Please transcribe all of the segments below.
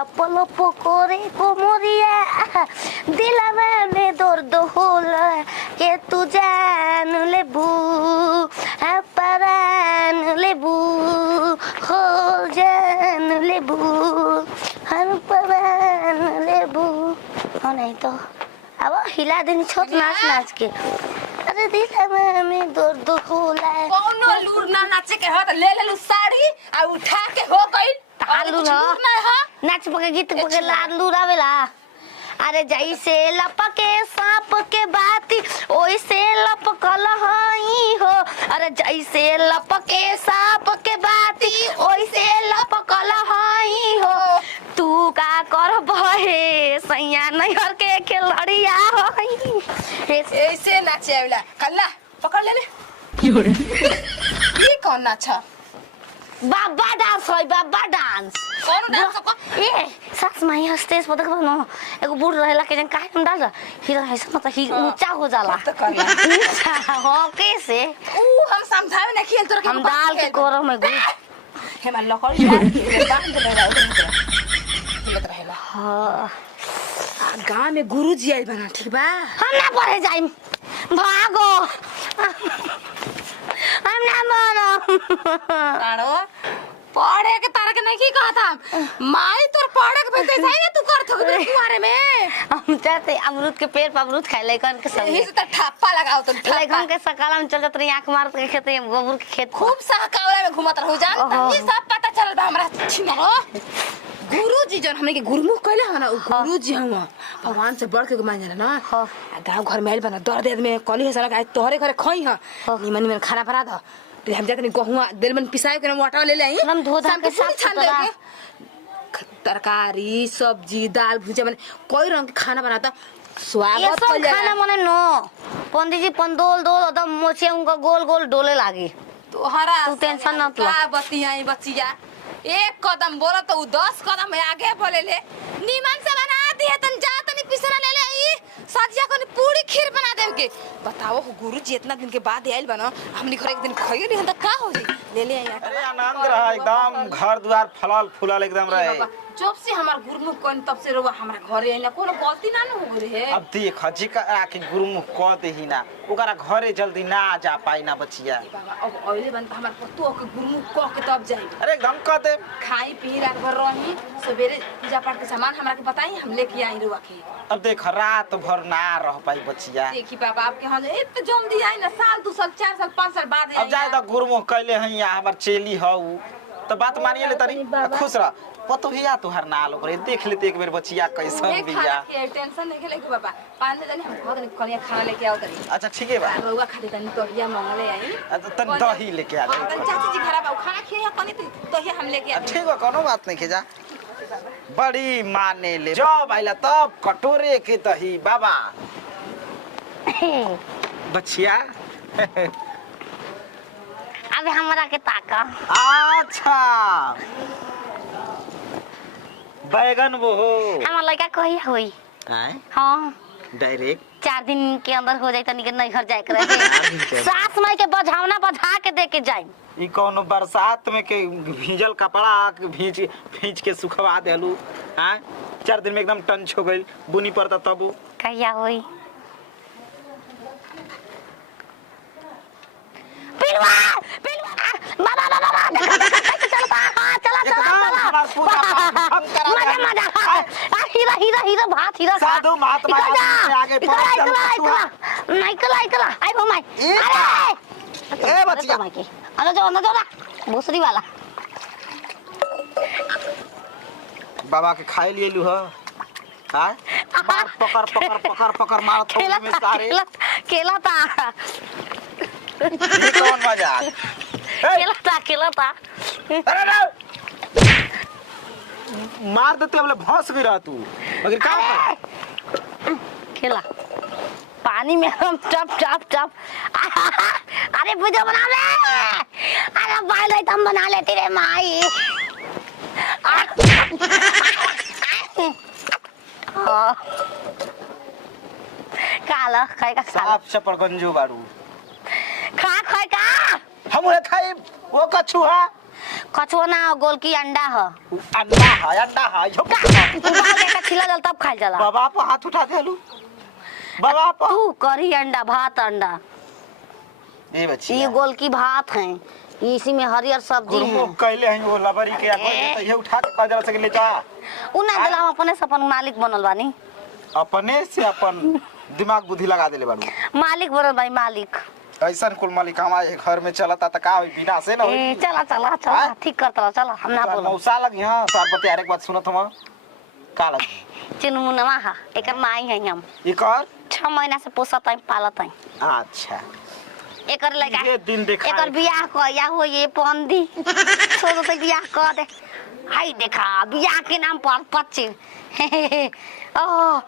पलो पकोरे को मोरिया दिल में दर्द होला के तू जान लेबू परान लेबू हो जान लेबू हर परान लेबू हो नहीं तो अब हिला देनी छोट नाच नाच के अरे दिल में दर्द होला कौनो लूर ना नाचे के हो त ले ले साड़ी आ उठा के हो गई आलू नाच पके गीत पके लालू रावेला अरे जैसे लपके सांप के बाती ओइसे लपकल हई हो अरे जैसे लपके सांप के बाती ओइसे लपकल हई हो तू का करब हे सैया नैहर के खिलड़िया हई ऐसे नाचे आवेला कल्ला पकड़ ले ये कौन नाचा बाबा डांस होय बाबा डांस कौन डांस को ए सास माई स्टेज पर देखबो न एगो बूढ़ रहेला के जन काहे हम डाल हीरो ऐसा न त ही ऊंचा हो जाला तो करला ऊंचा हो कैसे हम समझावे ना खेल तोर के हम डाल के कोरो में गु हे मन लकड़ी डाल के बांध दे रहा हिलत रहेला हां गांव में गुरुजी आइल बना ठीक बा हम ना पढ़े जाइम भागो हम ना मानो तारो पढ़े के तारा के नहीं की कहता माई तोर पढ़े के भेजते जाई ना तू कर थक दे तुम्हारे में हम चाहते अमरूद के पेड़ पर अमरूद खाए लेकन के सब यही से त ठप्पा लगाओ तो लेकन के सकाल में चल जात रही आंख मारत के खेत में गोबर के खेत खूब सहकावला में घुमत रहू जान ये सब पता चलल बा हमरा छिनारो गुरुजी जन हमने के गुरुमुख कहले ह ना गुरुजी हम भगवान से बढ़ के मान जाना ना गांव घर में आइल बना दर दे में कली है सारा तोहरे घरे खई ह निमन निमन खाना बना द हम जाके गहुआ दिल में पिसाए के वाटा ले ले आई हम धो धा के साथ छान ले तरकारी सब्जी दाल भुजिया माने कोई रंग के खाना बनाता स्वागत कर ले खाना माने नो पंडित जी पंदोल दो एकदम मोचे उनका गोल गोल डोले लागी तोहरा तू टेंशन मत लो का बतियाई बचिया एक कदम बोला तो 10 कदम आगे बोले ले नीमन से बना दिए तन जा तनी पिसरा ले ले आई सजिया को पूरी खीर बना देम के बताओ गुरुजी इतना दिन के बाद आइल बना हमनी घर एक दिन खइयो नहीं त का हो जाई ले ले आई अरे आनंद रहा एकदम घर द्वार फलाल फुलाल एकदम रहे जब से हमार गुरुमुख कोन तब से रोवा हमरा घरे आइला कोनो गलती ना हो गरे है अब देख हजी का आके गुरुमुख कहते ही ना ओकरा घरे जल्दी ना जा पाई ना बचिया बाबा अब ओइले बन हमार पतो के गुरुमुख कह के तब जाई अरे एकदम कहते खाई पी रात भर रही सवेरे पूजा पाठ के सामान हमरा के बताई हम लेके आई रुआ के अब देख रात भर ना रह पाई बचिया देखी बाबा आपके हां इतना जल्दी आई ना साल 2 साल 4 साल 5 साल बाद अब जाए तो गुरुमुख कहले हई हमर चेली हऊ तो बात मानिए ले तरी खुश रह पतो हिया तोहर नाल ओकरे देख लेते एक बेर बचिया कैसन बिया के टेंशन नहीं ले के बाबा पान दे हम बहुत नहीं कनिया खाना लेके आओ तरी अच्छा ठीक है बा रउआ खाती तनी तोहिया मंगले आई तन दही लेके आ तन चाची जी खराब खाना खिया कनी तोहिया हम लेके आ ठीक बा कोनो बात नहीं के जा बड़ी माने ले जब आइला तब कटोरे के दही बाबा बचिया अब हमरा के ताका अच्छा बैगन वो हो हमर लड़का कहिया होई हैं हां डायरेक्ट 4 दिन के अंदर हो जाई तनी के नहीं घर जाए करे सास माई के बझावना बझा के दे के जाई ई कोनो बरसात में के भीजल कपड़ा भीज के सुखवा देलू हैं 4 दिन में एकदम टंच हो गइल बुनी पड़ता तब कहिया होई पिलवा पिलवा बाबा बाबा कैसे चलता हां चला चला मजा मजा हीरा हीरा हीरा भात हीरा साधु महात्मा आगे निकला आई हो माई अरे ए बचिया अंदर जाओ ना भोसरी वाला बाबा के खाए लिए लू ह हां पकड़ मारत हो में सारे केला था ये कौन मजाक केला था अरे मार देते हमले भौंस गिरा तू मगर का खेला पानी में हम टप टप टप अरे बुझो बना ले अरे बाल है तुम बना लेती रे माई काला खाए का साफ चपड़ गंजू बारू खा खाए का हम खाए वो कछुआ कछुआ ना गोल की अंडा ह अंडा है यो उबाल के छिला जल तब खाइल जाला। बाबा पर हाथ उठा देलू बाबा पर तू करी अंडा भात अंडा ये बच्ची ये गोल की भात है, इसी में हरियर सब्जी है। गुरमुख कहले हैं वो लबरी के तो ये उठा के कजरा से ले जा उ ना दिला हम अपने से अपन मालिक बनल बानी। अपने से अपन दिमाग बुद्धि लगा देले बारू मालिक बनल भाई मालिक। ऐसा कुल मालिक हमारे घर में चलता त का होई बिना से ना होई। ए चला चला चला हाँ? ठीक करता चला हम ना बोलो। मौसा लगी हां सार बते हर एक बात सुनत हम का लगी चिनमुनवा हा एकर माई है हम। ई कर 6 महीना से पोसत है पालत है। अच्छा एकर लगा ये दिन देखा एकर बियाह क या हो ये पंदी सोच तो बियाह क दे। हाय देखा बियाह के नाम पर 25 ओ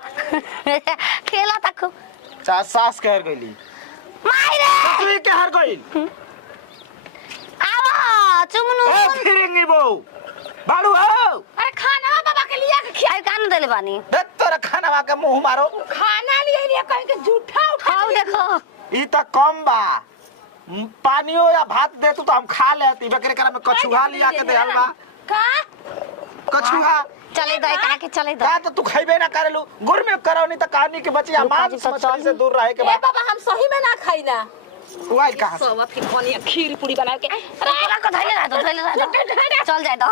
खेला तक चा सास कहर गईली माई रे तू के हर गईल आवा चुमनु ए फिरेंगी बो बाड़ू हो अरे खाना बाबा के लिया के खिया आई कान देले बानी दे तोरा खाना के मुंह मारो खाना लिए लिए कहीं के झूठा उठा खाओ देखो ई त कम बा पानियो या भात दे तू तो हम खा लेती बकरे करा में कछुआ लिया के देहल बा का कछुआ चले दे करा के चले दे। का तो तू खइबे ना करेलू गुड़ में करो नहीं त कहानी के बचिया रुका जी, मांस तो मछली चल। से दूर रहे के ए बा बाबा हम सही में ना खाई ना वाई कहां से सब के बनिया खीर पूरी बना के अरे को धैले रह चल जाए दो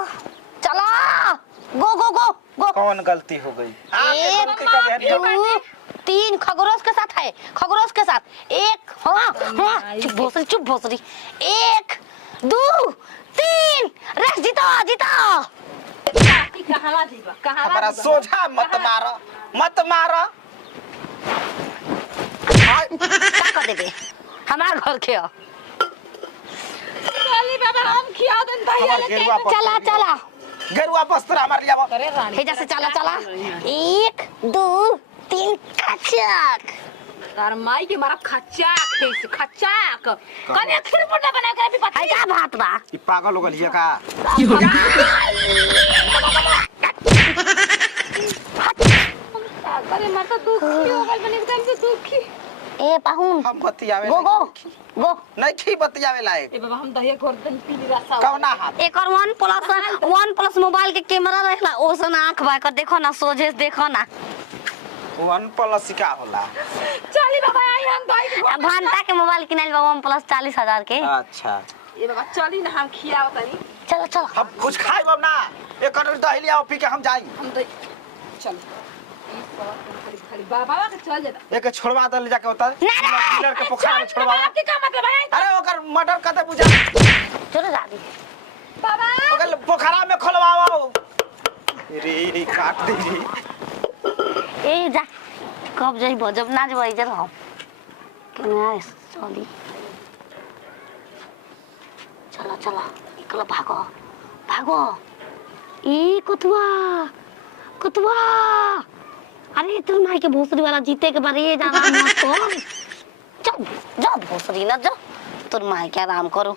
चलो गो गो गो गो कौन गलती हो गई एक गलती का ध्यान दो तीन खगरोश के साथ है खगरोश के साथ एक हाँ चुप भोसरी 1 2 3 रेस जीतो जीतो कहां जीवा कहां हमारा सोझा मत मारो क्या कर देबे हमार घर के हो। चली बाबा हम खिया देन भैया हमार गेरुआ पर चला चला गेरुआ वस्त्र हमार लिया अरे रानी हे जैसे चला चला 1 2 3 कचक तार माई के मारा खच्चा खेस खच्चा कने खीर पूरी बना के भी है का भात बा ई पागल हो गल हिया का अरे मत दुखी हो गल बने एकदम से दुखी ए पाहुन हम बतियावे गो गो गो नहीं थी बतियावे लायक ए बाबा हम दहिया घर दन पीली रसा कौना हाथ एक और 1 प्लस मोबाइल के कैमरा रहला ओसन आंख बा कर देखो ना सोझे से देखो ना 1+ का होला चली बाबा आई हम दही के घंटा के मोबाइल किनाइल बा 1+ 40,000 के। अच्छा ए बाबा चली ना हम खियाओ तनी चलो चलो हम कुछ खाइब अब ना एक कटोरी दही लिया पी के हम जाई हम दही चल खाली बाबा के चल जाता एक छोड़वा दल जाके होता किलर के पोखरा में छोड़वा आपके का मतलब है अरे ओकर मर्डर कते बुझा चलो जादी बाबा ओकर पोखरा में खोलवाओ रे काट दे रे ए जा कब जइबो जब ना जइबो इधर हम केना चली चलो चलो निकलो भागो भागो ई कुतवा कुतवा अरे तू माई के भोसरी वाला जीते के बारे ये जाना मत तो जा जा भोसरी ना जा तुर माई के आराम करो।